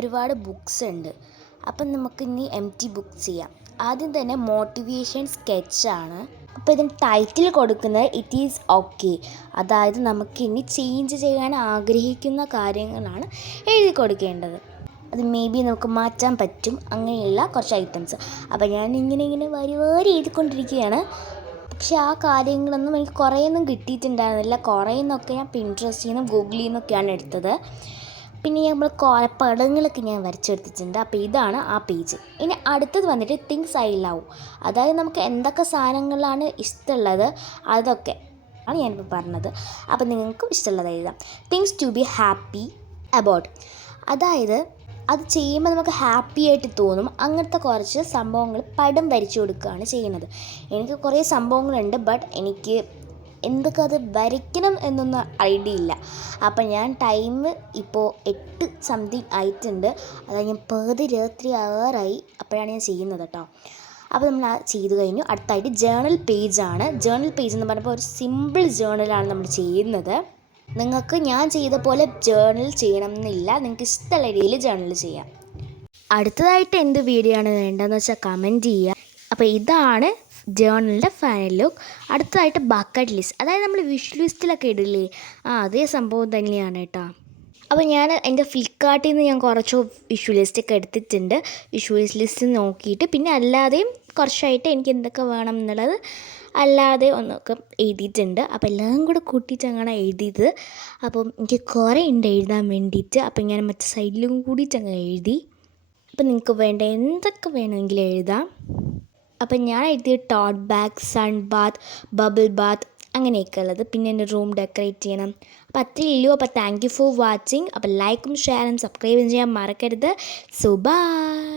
ഒരുപാട് ബുക്സ് ഉണ്ട്. അപ്പം നമുക്ക് ഇനി എം ടി ബുക്ക് ചെയ്യാം. ആദ്യം തന്നെ മോട്ടിവേഷൻ സ്കെച്ചാണ് അപ്പോൾ ഇതിന് ടൈറ്റിൽ കൊടുക്കുന്നത് ഇറ്റ് ഈസ് ഓക്കെ അതായത് നമുക്ക് ഇനി ചേഞ്ച് ചെയ്യാൻ ആഗ്രഹിക്കുന്ന കാര്യങ്ങളാണ് എഴുതി കൊടുക്കേണ്ടത്. അത് മേ ബി നമുക്ക് മാറ്റാൻ പറ്റും. അങ്ങനെയുള്ള കുറച്ച് ഐറ്റംസ് അപ്പോൾ ഞാൻ ഇങ്ങനെ ഇങ്ങനെ വരി വരി എഴുതിക്കൊണ്ടിരിക്കുകയാണ്. പക്ഷേ ആ കാര്യങ്ങളൊന്നും എനിക്ക് കുറേയൊന്നും കിട്ടിയിട്ടുണ്ടായിരുന്നില്ല. കുറേന്നൊക്കെ ഞാൻ പിൻട്രസ്റ്റിൽ നിന്നും ഗൂഗിളിൽ നിന്നൊക്കെയാണ് എടുത്തത്. പിന്നെ നമ്മൾ കുറേ പടങ്ങളൊക്കെ ഞാൻ വരച്ചെടുത്തിട്ടുണ്ട്. അപ്പോൾ ഇതാണ് ആ പേജ്. ഇനി അടുത്തത് വന്നിട്ട് തിങ്സ് ഐ ലവ് അതായത് നമുക്ക് എന്തൊക്കെ സാധനങ്ങളാണ് ഇഷ്ടമുള്ളത് അതൊക്കെ ആണ് ഞാനിപ്പോൾ പറഞ്ഞത്. അപ്പോൾ നിങ്ങൾക്കും ഇഷ്ടമുള്ളത് എഴുതാം. Things to be happy about അതായത് അത് ചെയ്യുമ്പോൾ നമുക്ക് ഹാപ്പി ആയിട്ട് തോന്നും. അങ്ങനത്തെ കുറച്ച് സംഭവങ്ങൾ പടം വരച്ചു കൊടുക്കുകയാണ് ചെയ്യുന്നത്. എനിക്ക് കുറേ സംഭവങ്ങളുണ്ട് ബട്ട് എനിക്ക് എന്തൊക്കെ അത് വരയ്ക്കണം എന്നൊന്നും ഐഡിയ ഇല്ല. അപ്പം ഞാൻ ടൈം ഇപ്പോൾ എട്ട് സംതിങ് ആയിട്ടുണ്ട്. അതായത് ഞാൻ പേതി രാത്രി ആറായി അപ്പോഴാണ് ഞാൻ ചെയ്യുന്നത് കേട്ടോ അപ്പോൾ നമ്മൾ ആ ചെയ്തു കഴിഞ്ഞു. അടുത്തായിട്ട് ജേണൽ പേജാണ് ജേണൽ പേജ് എന്ന് പറയുമ്പോൾ ഒരു സിമ്പിൾ ജേണലാണ് നമ്മൾ ചെയ്യുന്നത്. നിങ്ങൾക്ക് ഞാൻ ചെയ്ത പോലെ ജേണൽ ചെയ്യണം എന്നില്ല. നിങ്ങൾക്ക് ഇഷ്ടമുള്ള രീതിയിൽ ജേണൽ ചെയ്യാം. അടുത്തതായിട്ട് എന്ത് വീഡിയോ ആണ് വേണ്ടതെന്ന് വെച്ചാൽ കമന്റ് ചെയ്യുക. അപ്പോൾ ഇതാണ് ജേണലിന്റെ ഫൈനൽ ലുക്ക് അടുത്തതായിട്ട് ബക്കറ്റ് ലിസ്റ്റ് അതായത് നമ്മൾ വിഷ് ലിസ്റ്റിലൊക്കെ ഇടില്ലേ? ആ അതേ സംഭവം തന്നെയാണ് കേട്ടോ. അപ്പോൾ ഞാൻ എന്റെ ഫ്ലിപ്കാർട്ടിൽ നിന്ന് ഞാൻ കുറച്ച് വിഷു ലിസ്റ്റ് ഒക്കെ എടുത്തിട്ടുണ്ട്. വിഷു ലിസ്റ്റ് നോക്കിയിട്ട് പിന്നെ അല്ലാതെയും കുറച്ചായിട്ട് എനിക്ക് എന്തൊക്കെ വേണം എന്നുള്ളത് അല്ലാതെ ഒന്നൊക്കെ എഴുതിയിട്ടുണ്ട്. അപ്പോൾ എല്ലാം കൂടെ കൂട്ടിയിട്ട് അങ്ങനെ എഴുതിയത്. അപ്പം എനിക്ക് കുറേ ഉണ്ട് എഴുതാൻ വേണ്ടിയിട്ട്. അപ്പം ഞാൻ മറ്റേ സൈഡിലും കൂടിയിട്ട് അങ്ങ് എഴുതി. അപ്പം നിങ്ങൾക്ക് വേണ്ട എന്തൊക്കെ വേണമെങ്കിലും എഴുതാം. അപ്പം ഞാൻ എഴുതിയ tote bag sun bath bubble bath അങ്ങനെയൊക്കെ ഉള്ളത്. പിന്നെ എന്റെ റൂം ഡെക്കറേറ്റ് ചെയ്യണം. അപ്പോൾ അത്രയേ ഉള്ളൂ. അപ്പോൾ താങ്ക് യു ഫോർ വാച്ചിങ് അപ്പോൾ ലൈക്കും ഷെയറും സബ്സ്ക്രൈബും ചെയ്യാൻ മറക്കരുത്. So by